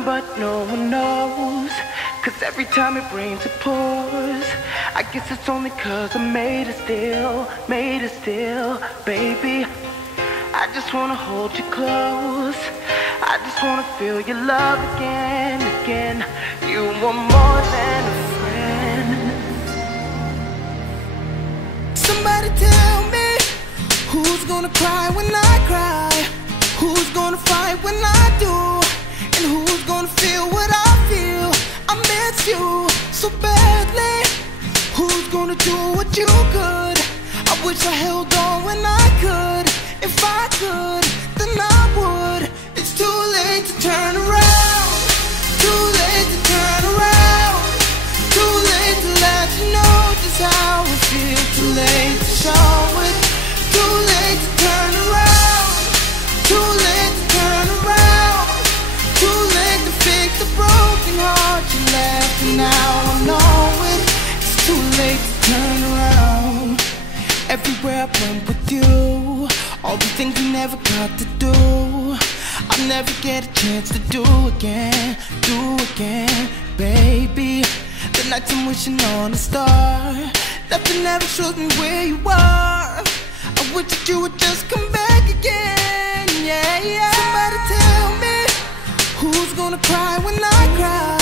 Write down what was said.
but no one knows. Cause every time it rains it pours. I guess it's only cause I made it still, baby. I just wanna hold you close. I just wanna feel your love again. You were more than a friend. Somebody tell me, who's gonna cry when I cry? Who's gonna fight when I do? And who's gonna feel what I feel? I miss you so badly. Who's gonna do what you could? I wish I held on when I could. If I could, then I would. It's too late to turn around. Too late to turn around. Too late to let you know just how I feel. Too late to show it. Too late to turn around. Too late to turn around. Too late to fix the broken heart you left. And now I know it. It's too late to turn around. Everywhere I went with you, all the things we never got to do, I'll never get a chance to do again, baby. The nights I'm wishing on a star, nothing ever shows me where you are. I wish that you would just come back again, yeah. Somebody tell me, who's gonna cry when I cry?